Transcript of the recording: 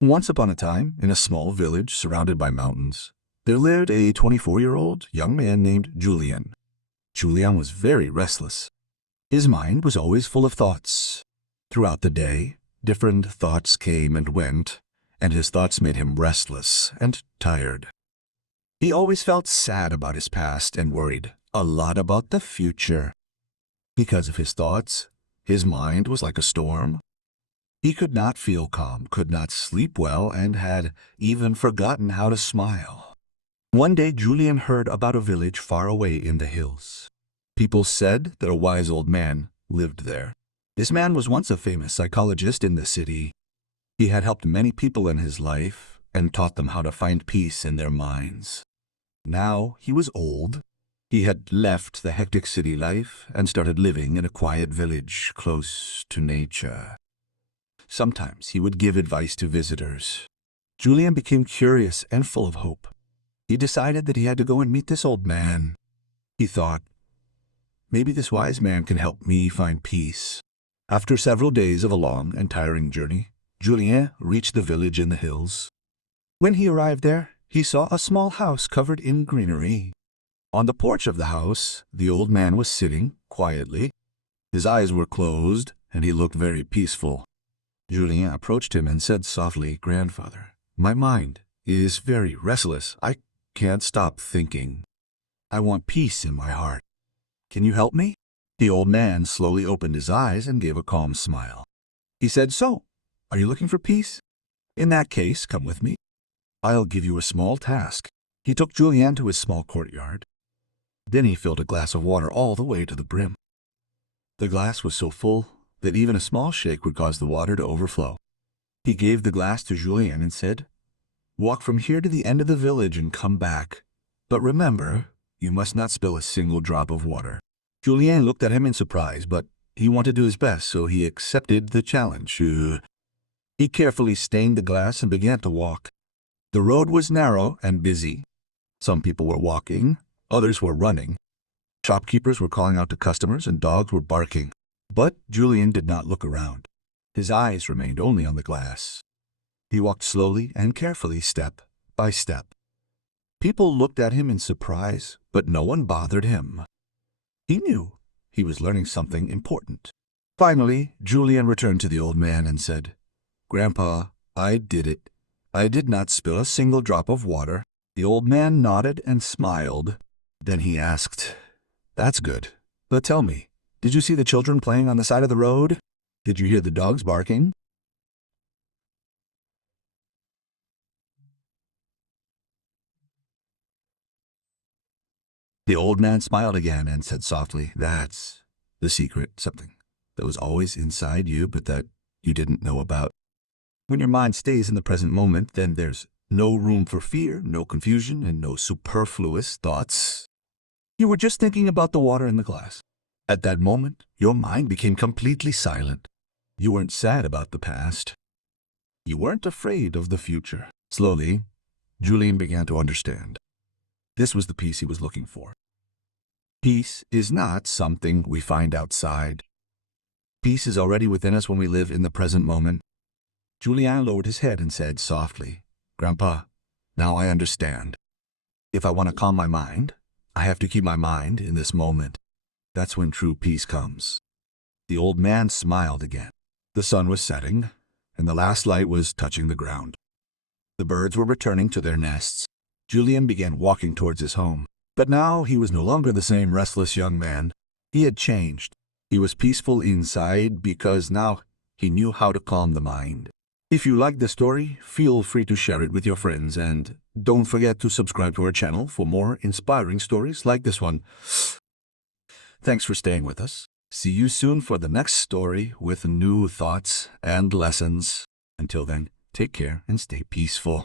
Once upon a time, in a small village surrounded by mountains, there lived a 24-year-old young man named Julien. Julien was very restless. His mind was always full of thoughts. Throughout the day, different thoughts came and went, and his thoughts made him restless and tired. He always felt sad about his past and worried a lot about the future. Because of his thoughts, his mind was like a storm. He could not feel calm, could not sleep well, and had even forgotten how to smile. One day Julien heard about a village far away in the hills. People said that a wise old man lived there. This man was once a famous psychologist in the city. He had helped many people in his life and taught them how to find peace in their minds. Now he was old. He had left the hectic city life and started living in a quiet village close to nature. Sometimes he would give advice to visitors. Julien became curious and full of hope. He decided that he had to go and meet this old man. He thought, maybe this wise man can help me find peace. After several days of a long and tiring journey, Julien reached the village in the hills. When he arrived there, he saw a small house covered in greenery. On the porch of the house, the old man was sitting quietly. His eyes were closed, and he looked very peaceful. Julien approached him and said softly, "Grandfather, my mind is very restless. I can't stop thinking. I want peace in my heart. Can you help me?" The old man slowly opened his eyes and gave a calm smile. He said, "So, are you looking for peace? In that case, come with me. I'll give you a small task." He took Julien to his small courtyard. Then he filled a glass of water all the way to the brim. The glass was so full that even a small shake would cause the water to overflow. He gave the glass to Julien and said, "Walk from here to the end of the village and come back. But remember, you must not spill a single drop of water." Julien looked at him in surprise, but he wanted to do his best, so he accepted the challenge. He carefully stained the glass and began to walk. The road was narrow and busy. Some people were walking, others were running. Shopkeepers were calling out to customers and dogs were barking. But Julien did not look around. His eyes remained only on the glass. He walked slowly and carefully, step by step. People looked at him in surprise, but no one bothered him. He knew he was learning something important. Finally, Julien returned to the old man and said, "Grandpa, I did it. I did not spill a single drop of water." The old man nodded and smiled. Then he asked, "That's good. But tell me, did you see the children playing on the side of the road? Did you hear the dogs barking?" The old man smiled again and said softly, "That's the secret, something that was always inside you but that you didn't know about. When your mind stays in the present moment, then there's no room for fear, no confusion, and no superfluous thoughts. You were just thinking about the water in the glass. At that moment, your mind became completely silent. You weren't sad about the past. You weren't afraid of the future." Slowly, Julien began to understand. This was the peace he was looking for. Peace is not something we find outside. Peace is already within us when we live in the present moment. Julien lowered his head and said softly, "Grandpa, now I understand. If I want to calm my mind, I have to keep my mind in this moment. That's when true peace comes." The old man smiled again. The sun was setting, and the last light was touching the ground. The birds were returning to their nests. Julien began walking towards his home. But now he was no longer the same restless young man. He had changed. He was peaceful inside because now he knew how to calm the mind. If you liked the story, feel free to share it with your friends, and don't forget to subscribe to our channel for more inspiring stories like this one. Thanks for staying with us. See you soon for the next story with new thoughts and lessons. Until then, take care and stay peaceful.